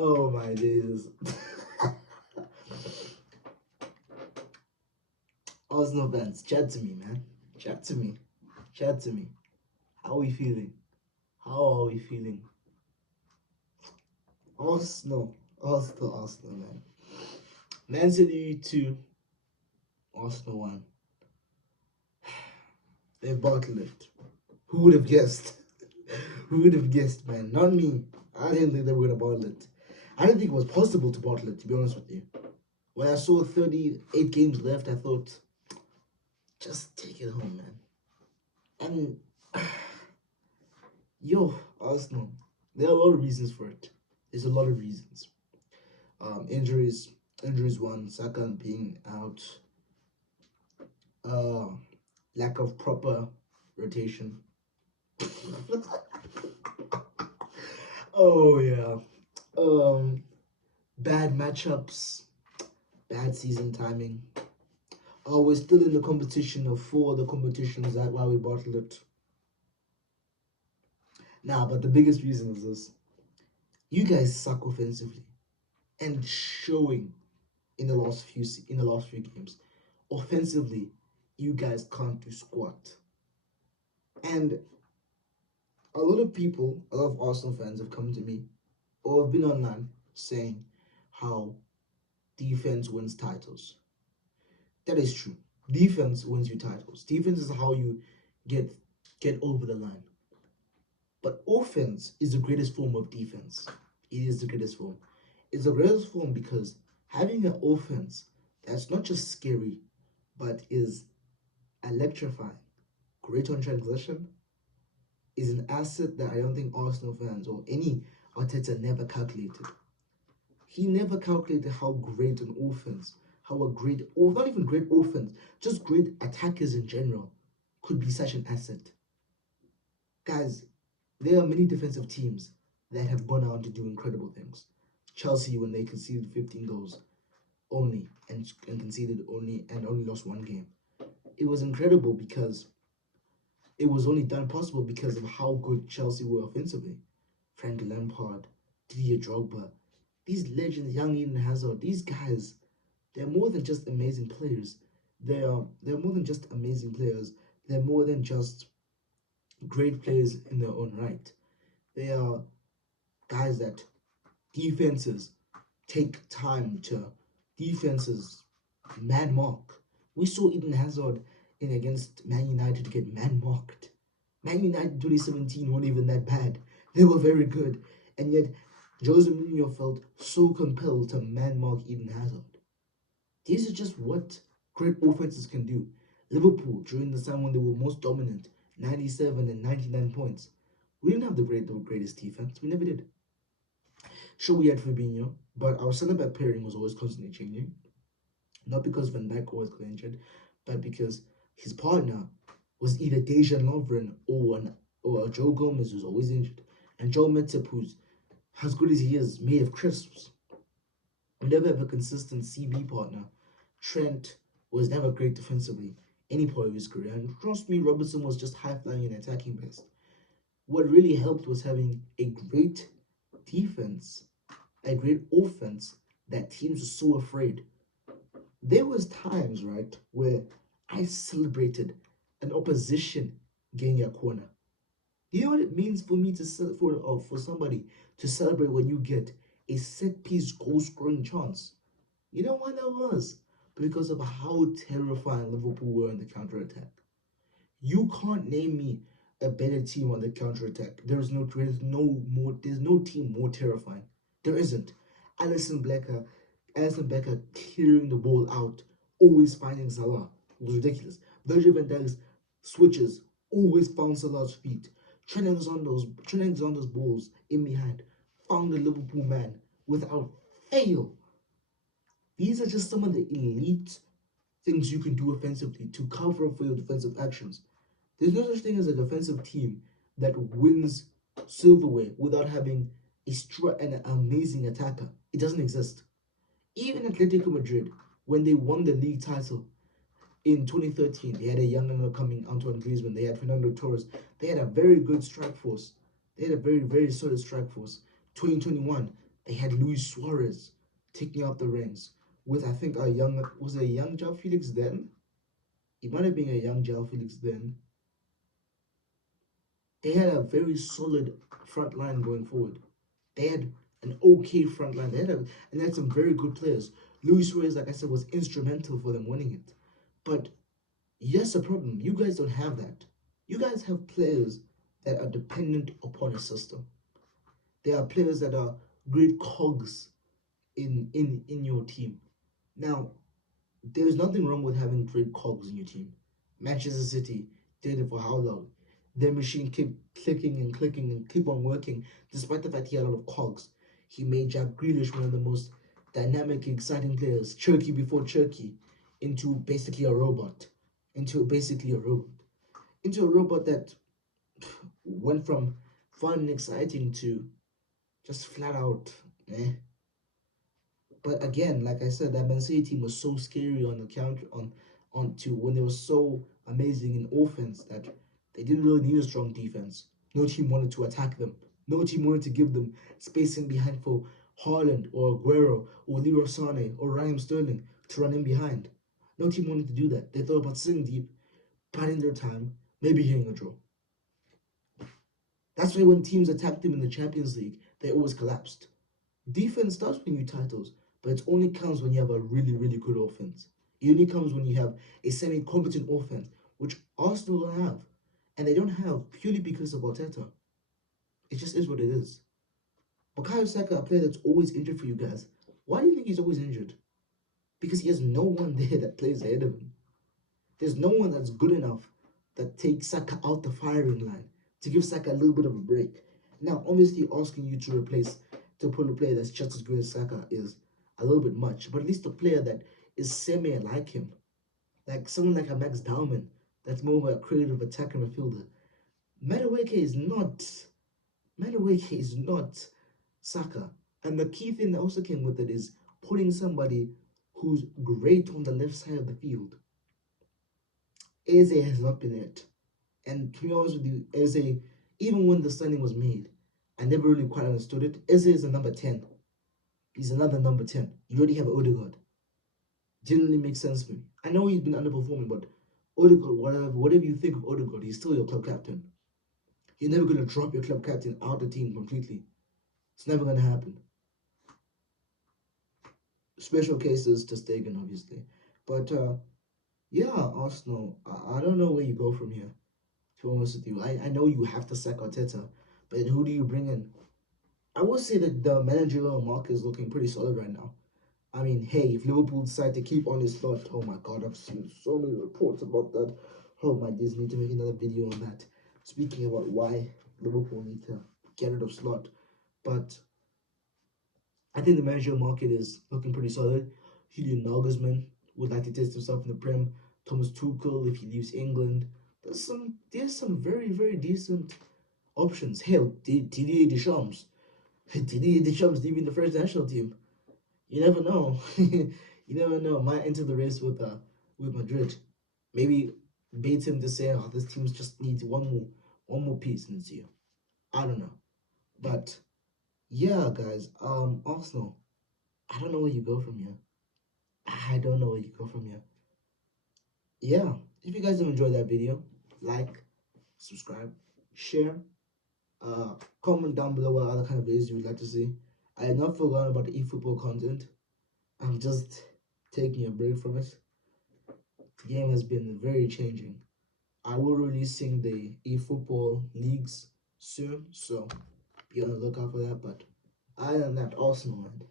Oh my Jesus. Arsenal fans, chat to me, man. Chat to me. Chat to me. How are we feeling? How are we feeling? Arsenal. Arsenal, man. Man City 2, Arsenal 1. They've bottled it. Who would have guessed? Who would have guessed, man? Not me. I didn't think they were going to bottle it. I didn't think it was possible to bottle it, to be honest with you. When I saw 38 games left, I thought, just take it home, man. And, yo, Arsenal, there are a lot of reasons for it. There's a lot of reasons. Injuries one, Saka being out, lack of proper rotation. Oh yeah. Bad matchups, bad season timing. We're still in the competition of 4 other competitions. That's why we bottled it. Nah, but the biggest reason is this: you guys suck offensively, and showing in the last few games. Offensively, you guys can't do squat. And a lot of people, a lot of Arsenal fans have come to me or have been online saying how defense wins titles. That is true. Defense wins you titles. Defense is how you get over the line. But offense is the greatest form of defense. It is the greatest form. It's the greatest form because having an offense that's not just scary, but is electrifying, great on transition, is an asset that I don't think Arsenal fans or any Arteta never calculated. He never calculated how great an offense, how a great, or not even great offense, just great attackers in general could be such an asset. Guys, there are many defensive teams that have gone on to do incredible things. Chelsea, when they conceded 15 goals only and conceded only lost 1 game. It was incredible because it was only done possible because of how good Chelsea were offensively. Frank Lampard, Didier Drogba, these legends, young Eden Hazard, these guys, they're more than just amazing players. They're more than just amazing players. They're more than just great players in their own right. They are guys that defenses take time to man mark. We saw Eden Hazard in against Man United get man marked. Man United 2017 weren't even that bad. They were very good. And yet Jose Mourinho felt so compelled to man mark Eden Hazard. These are just what great offenses can do. Liverpool, during the time when they were most dominant, 97 and 99 points. We didn't have the greatest defense. We never did. Sure, we had Fabinho, but our centre-back pairing was always constantly changing. Not because Van Dijk always got injured, but because his partner was either Dejan Lovren or Joe Gomez, who's always injured, and Joe Matip, who's as good as he is, made of crisps. We never have a consistent CB partner. Trent was never great defensively any part of his career, and trust me, Robertson was just high-flying and attacking best. What really helped was having a great defense, a great offense that teams were so afraid. There was times, right, where I celebrated an opposition getting a corner. You know what it means for me to for somebody to celebrate when you get a set piece goal scoring chance? You know why that was? Because of how terrifying Liverpool were in the counter attack. You can't name me a better team on the counter attack. There's no team more terrifying. There isn't. Alisson Becker clearing the ball out, always finding Salah. It was ridiculous. Virgil van Dijk's switches always found Salah's feet. Trent Alexander's balls in behind found the Liverpool man without fail. These are just some of the elite things you can do offensively to cover up for your defensive actions. There's no such thing as a defensive team that wins silverware without having an amazing attacker. It doesn't exist. Even Atletico Madrid, when they won the league title in 2013, they had a young and upcoming Antoine Griezmann. They had Fernando Torres. They had a very good strike force. They had a very, very solid strike force. 2021, They had Luis Suarez taking out the ranks with, I think, a young, was it a young João Felix then? He might have been a young João Felix then. They had a very solid front line going forward. They had an okay front line. And they had some very good players. Luis Suarez, like I said, was instrumental for them winning it. But yes, a problem. You guys don't have that. You guys have players that are dependent upon a system. There are players that are great cogs in your team. Now, there's nothing wrong with having great cogs in your team. Manchester City did it for how long? Their machine kept clicking and clicking and keep on working, despite the fact he had a lot of cogs. He made Jack Grealish one of the most dynamic, exciting players, Cherky before Cherky, into basically a robot. Into basically a robot. Into a robot that went from fun and exciting to just flat out, eh. But again, like I said, that Man City team was so scary on the counter on to when they were so amazing in offense that they didn't really need a strong defense. No team wanted to attack them. No team wanted to give them space in behind for Haaland or Aguero or Leroy Sané or Raheem Sterling to run in behind. No team wanted to do that. They thought about sitting deep, biding their time, maybe getting a draw. That's why when teams attacked them in the Champions League, they always collapsed. Defense does win you titles, but it only comes when you have a really, really good offense. It only comes when you have a semi-competent offense, which Arsenal don't have. And they don't have purely because of Arteta. It just is what it is. Bukayo Saka, a player that's always injured for you guys. Why do you think he's always injured? Because he has no one there that plays ahead of him. There's no one that's good enough that takes Saka out the firing line to give Saka a little bit of a break. Now, obviously, asking you to pull a player that's just as good as Saka is a little bit much, but at least a player that is semi like him, like someone like a Max Dowman, that's more of a creative attacker midfielder. Madueke is not. Madueke is not Saka, and the key thing that also came with it is putting somebody who's great on the left side of the field. Eze has not been it. And to be honest with you, Eze, even when the signing was made, I never really quite understood it. Eze is a number 10. He's another number 10. You already have Odegaard. Didn't really make sense for me. I know he's been underperforming, but Odegaard, whatever you think of Odegaard, he's still your club captain. You're never going to drop your club captain out of the team completely. It's never going to happen. Special cases to Stegen, obviously. But yeah, Arsenal, I don't know where you go from here. To be honest with you, I know you have to sack Arteta, but then who do you bring in? I would say that the managerial market is looking pretty solid right now. I mean, hey, if Liverpool decide to keep on this slot, oh my god, I've seen so many reports about that. Oh my days, need to make another video on that. Speaking about why Liverpool need to get rid of slot, but I think the managerial market is looking pretty solid. Julian Nagelsmann would like to test himself in the Prem. Thomas Tuchel, if he leaves England, there's some very decent options. Hell, Didier Deschamps. Didier Deschamps leaving the French national team. You never know. You never know. Might enter the race with Madrid. Maybe bait him to say, "Oh, this team just needs one more piece in this year." I don't know, but yeah, guys. Arsenal. I don't know where you go from here. I don't know where you go from here. Yeah. If you guys have enjoyed that video, like, subscribe, share. Comment down below what other kind of videos you would like to see. I have not forgotten about the eFootball content. I'm just taking a break from it. The game has been very changing. I will be releasing the eFootball leagues soon, so be on the lookout for that. But other than that, Arsenal, man.